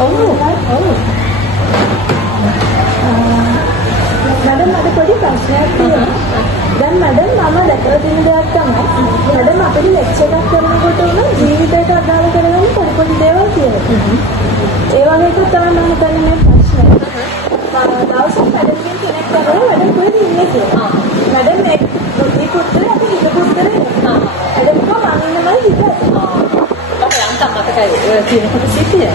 ඔව් මඩම් මට පොඩි ප්‍රශ්නයක් තියෙනවා. දැන් මඩම් මම දැකලා තියෙන දෙයක් තමයි මඩම් අපිට ලෙක්චර් එකක් කරනකොට උන ජීවිතයට අදාළ කරගන්න පොඩි පොඩි දේවල් තියෙනවා. ඒ වගේ එකක් තමයි මම හිතන්නේ මේ ප්‍රශ්නේ. දවසක් මඩම්ගෙන් කෙනෙක් කරලා මඩම් කොහෙද ඉන්නේ කියලා. මඩම් මේ පුතේ පුතේ අපි හිත පුතේ නේ. මඩම් කොහොම අනින්නමයි හිතේ. යන්තම් මතකයි ඔය කියනකොට සිටිය.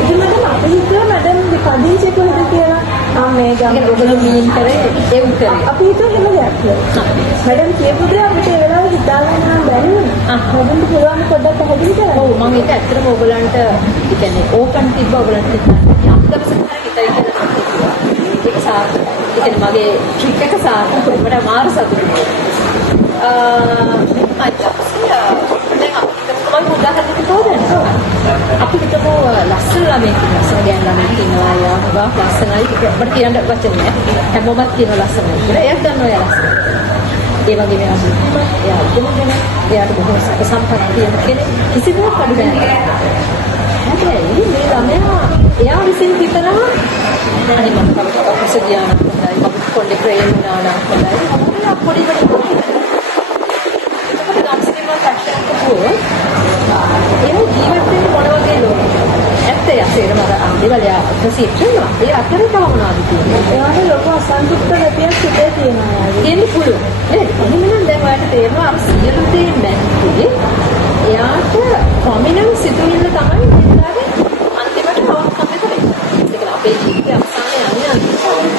ඉතින් මඩම් අපි හිතුවා මඩම් පදිංචි කොහෙද කියලා. මේ ගම ඔයගොල්ලෝ මීන් කරේ ඒ උත්තරේ. අපි හිතුවා එහෙම දෙයක් කියලා. මඩම් කියපු දේ අපිට ඒ වෙලාවේ හිතාගන්න නම් බැරි වුණා. මඩම්ට පුළුවන් පොඩ්ඩක් පැහැදිලි කරන්න. ඔව් මම ඒක ඇත්තටම ඔයගලන්ට ඒ කියන්නේ ඕපන් තිබ්බ ඔයගලන්ට යම් දවසක හිතයි කියලා මම හිතුවා. ඒක සාර්ථක. ඒ කියන්නේ මගේ ට්‍රික් එක සාර්ථක වුණා. මට මාර සතුටුයි. අපි හිතමු ලස්සන ළමයෙක් ඉන්නවා. සෝඩියන් ළමයෙක් ඉන්නවා. එයා හුඟක් ලස්සනයි. අපිට කියන්න වචන නෑ. හැමෝමත් කියන ලස්සනයි කියලා. එයාත් දන්නවා එයා ලස්සනයි. ඒ වගේම එයා උතුම්ගෙන එයාට බොහෝ සම්පන්න තියෙන කෙනෙක්. කිසිදෙයක් අඩු නැහැ. හැබැයි මේ ළමයා එයා විසින් හිතනවා අනේ මම කවුරුත් ගියා නම් හොඳයි. කවුරුත් කොණ්ඩේ ක්‍රේන් වුණා නම් හොඳයි. අපිට පොඩි වෙනකොට ඒ ජීවත් වෙන්නේ මොන වගේ ලෝකෙද? ඇත්ත යසේරම අන්තිවලයා ප්‍රසිද්ධ වෙනවා. ඒ අතරේ තව මොනවද කියන්නේ? ඒවාට ලොකු අසන්තුෂ්ට ගතියක් හිතේ තියෙනවා. කියන්නේ පුළුවන්. නේද? එහෙනම් දැන් ඔයාලට තේරෙනවා අර සියලු දේ මැද්දේ එයාට ප්‍රොමිනන්ට් සිතුවිල්ල තමයි මෙතනගේ අන්තිමට අවස්ථාව වෙන්නේ. ඒක අපේ ජීවිතයේ අවසානයේ යන්නේ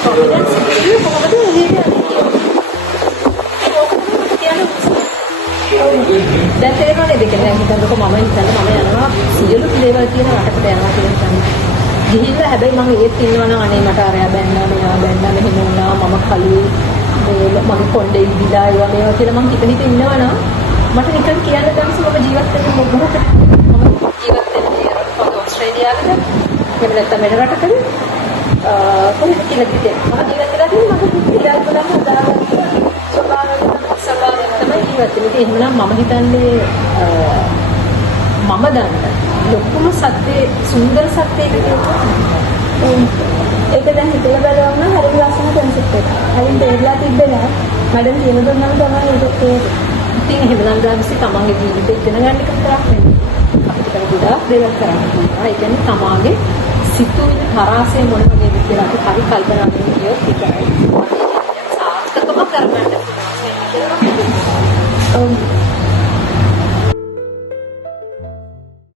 ප්‍රොමිනන්ට් සිතුවිල්ල කොහොමද එළියට යන්නේ දැන් තේරෙනව නේද කියන්නේ හිතන්නකො මම හිතන්නේ මම යනවා සියලු දේවල් තියෙන රටකට යනවා කියලා හිතන්නේ. ගිහිල්ලා හැබැයි මම ඒත් ඉන්නවා නම් අනේ මට අරයා බැන්නා මෙයා බැන්නා මෙහෙම වුණා මම කලුයි මේ මම කොණ්ඩේ ඉදිලා ඒවා මේවා කියලා මම හිත ඉන්නවා නම් මට නිකන් කියන්න දැන්ස මම ජීවත් වෙන්නේ මොකද මම ජීවත් වෙන්නේ ඕස්ට්‍රේලියාවද එහෙම නැත්නම් වෙන රටකද කොහෙද කියලා කිව්වේ මම ජීවත් වෙලා තියෙන්නේ මට ඉතිරි බලන්න හදාගන්න ස්වභාවයෙන් තමයි ජීවත් වෙන්නේ. එහෙනම් මම හිතන්නේ මම දන්න ලොකුම සත්‍යයේ සුන්දර සත්‍යයක තියෙනවා. ඒක දැන් හිතලා බලවම හරිය ලස්සන කන්සෙප්ට් එකක්. හරිය දෙයලා තිබ්බේ නෑ. මඩම් කියන දුන්නාම තමයි ඒක තේරෙන්නේ. ඉතින් එහෙමනම් ගාමසි තමන්ගේ ජීවිතේ ඉගෙන ගන්න එක විතරක් නෙමෙයි. අපිට තව ගොඩාක් දේවල් කරන්න තියෙනවා. ඒ කියන්නේ තමාගේ සිතුවිලි තරාසය මොන වගේද කියලා අපි හරි කල්පනා කරලා කියොත් විතරයි. සාර්ථකව කරගන්න පුළුවන් කියලා